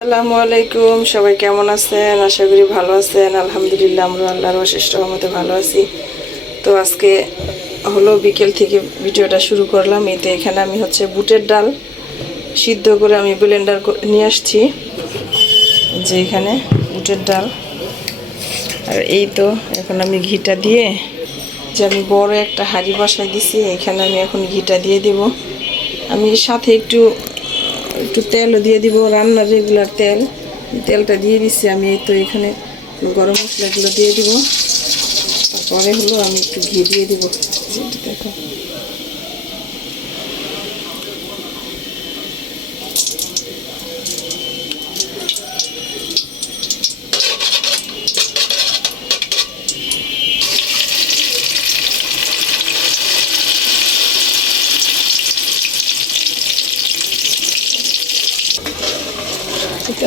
আসসালামু আলাইকুম, সবাই কেমন আছেন? আশা করি ভালো আছেন। আলহামদুলিল্লাহ, আমরা আল্লাহর অশেষ রহমতে ভালো আছি। তো আজকে হলো বিকেল থেকে ভিডিওটা শুরু করলাম। এতে এখানে আমি বুটের ডাল সিদ্ধ করে আমি ব্লেন্ডার নিয়ে আসছি। যে এখানে বুটের ডাল, আর এই তো এখন আমি ঘিটা দিয়ে, যে আমি বড় একটা হাঁড়ি বসাই দিছি, এখানে আমি এখন ঘিটা দিয়ে দিব। আমি সাথে একটু একটু তেলও দিয়ে দিব, রান্নার রেগুলার তেলটা দিয়ে দিচ্ছি আমি। এই তো এখানে গরম মশলাগুলো দিয়ে দিব, তারপরে হলো আমি একটু ঘি দিয়ে দিব। দেখো,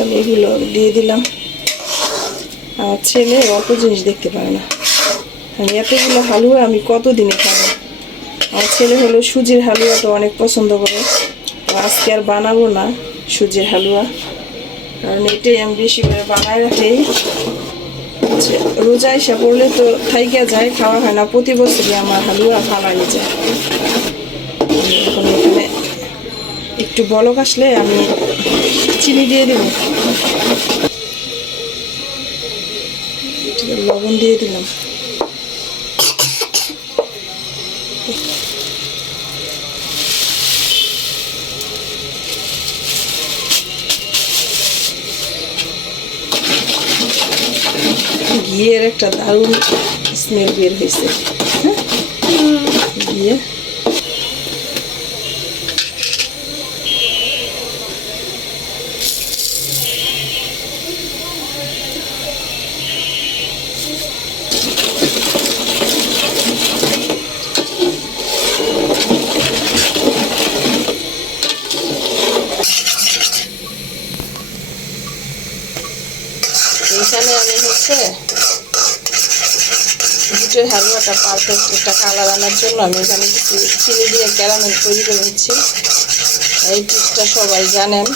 আমি এগুলো দিয়ে দিলাম। আমার ছেলে অত জিনিস দেখতে পারে না, আমি এতগুলো হালুয়া আমি কতদিনে খাবো। আমার ছেলে হলো সুজির হালুয়াটা অনেক পছন্দ করে। আজকে আর বানাবো না সুজির হালুয়া, কারণ এটাই আমি বেশি করে বানায় রাখি। রোজা এসে পড়লে তো থাইকা যায়, খাওয়া হয় না। প্রতি বছরই আমার হালুয়া ফালাই যায়। এখন এখানে একটু বলক আসলে আমি চিনি দিয়ে দেব, লবণ দিয়ে দিলাম। ঘিয়ের একটা দারুণ স্মেল বের হয়েছে। হ্যাঁ, ঘিয়ে এইখানে আমি বুটের হালুয়াটা পারফেক্ট একটা কালার আনার জন্য আমি এখানে কিছু চিনি দিয়ে ক্যারামেল তৈরি করে নিচ্ছি। এই টিপসটা সবাই জানেন।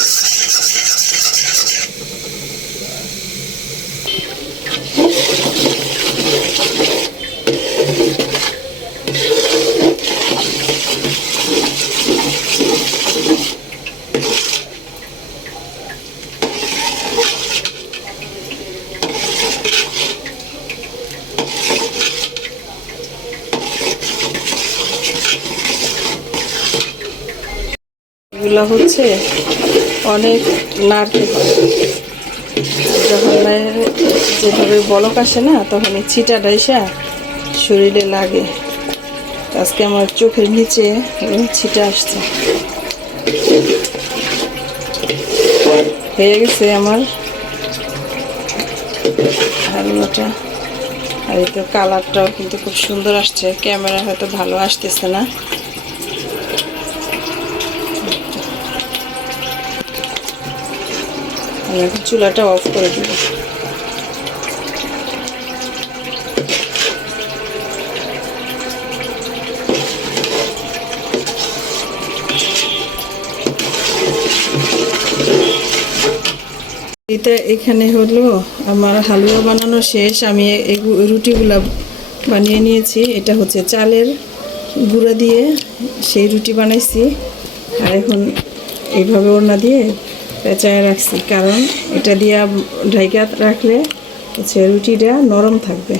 এগুলো অনেক নাড়তে হয়, যখন যেভাবে বলক আসে না, তখন এই ছিটাটা এসে শরীরে লাগে। আজকে আমার চোখের নিচে ছিটা আসছে। হয়ে গেছে আমার হালুয়াটা। আর এই তো কালারটাও কিন্তু খুব সুন্দর আসছে। ক্যামেরা হয়তো ভালো আসতেছে না। আমি এখন চুলাটা অফ করে দিব। এখানে হলো আমার হালুয়া বানানো শেষ। আমি এই রুটিগুলা বানিয়ে নিয়েছি। এটা চালের গুঁড়া দিয়ে সেই রুটি বানাইছি। আর এখন এইভাবে ওড়না দিয়ে পেঁচায় রাখছি, কারণ এটা দিয়ে ঢাইকা রাখলে রুটিটা নরম থাকবে।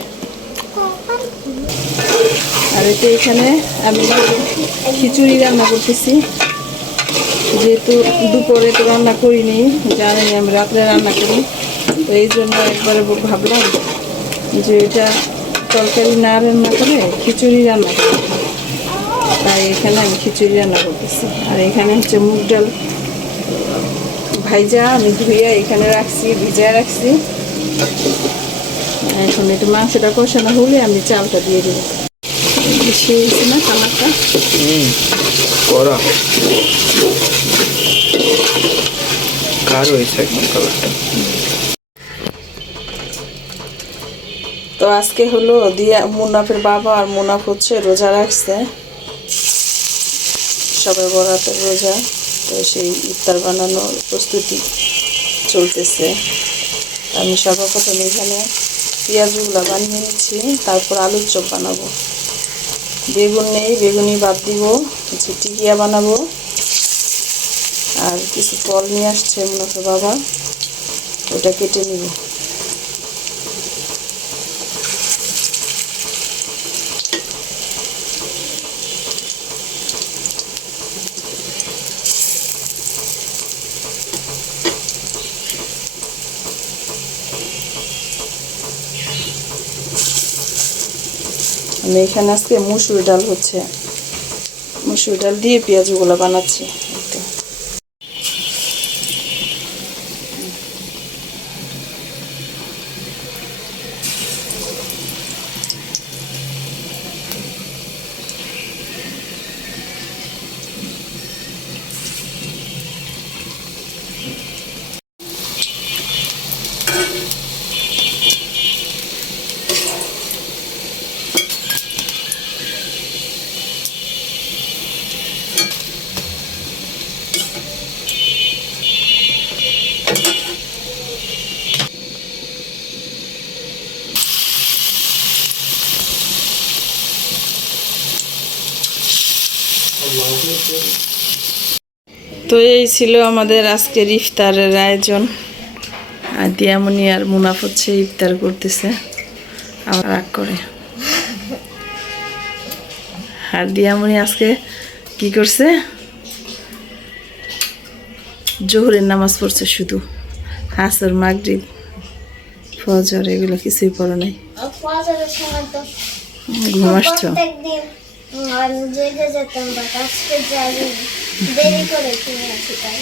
আর এখানে আমি খিচুড়ি রান্না করতেছি। যেহেতু দুপুরে তো রান্না করিনি, জানেনি আমি রাত্রে রান্না করি, তো এই জন্য একবারে ভাবলাম যে এটা তরকারি না রান্না করে খিচুড়ি রান্না করি। তাই এখানে আমি খিচুড়ি রান্না করতেছি। আর এখানে মুগ ডাল ভাইজা আমি ধুইয়া এখানে রাখছি, ভিজা রাখছি। এখন একটু মাংসটা কষানো হলে আমি চালটা দিয়ে দেবো। বেশি হয়েছে না কালারটা? করা কার হয়েছে একদম কালারটা। তো আজকে হলো দিয়া মুনাফের বাবা আর মুনাফ রোজা রাখছে, সবে বরাতের রোজা। তো সেই ইফতার বানানোর প্রস্তুতি চলতেছে। আমি সর্বপ্রথম এখানে পেঁয়াজগুলো বানিয়ে নিচ্ছি, তারপর আলুর চপ বানাবো। বেগুন নেই, বেগুনি বাদ দিব, কিছু টিকিয়া বানাবো। আর কিছু ফল নিয়ে আসছে মূলত বাবা, ওটা কেটে নিব। আমি এখানে আজকে মসুর ডাল হচ্ছে, মসুর ডাল দিয়ে পেঁয়াজগুলো বানাচ্ছি। একটু তো এই ছিল আমাদের আজকের ইফতারের আয়োজন। আর দিয়ামণি আর মুনাফ হচ্ছে ইফতার করতেছে, আবার রাগ করে। আর দিয়ামণি আজকে কি করছে, জোহরের নামাজ পড়ছে শুধু, আসর মাগরিব ফজর এগুলো কিছুই পড়ে নাই। ফজরের সময় তো ঘুম আসছো? প্রত্যেকদিন আমি জেগে যেতাম, বাট আজকে যাই দেরি করে ঘুমিয়ে আছি তাই।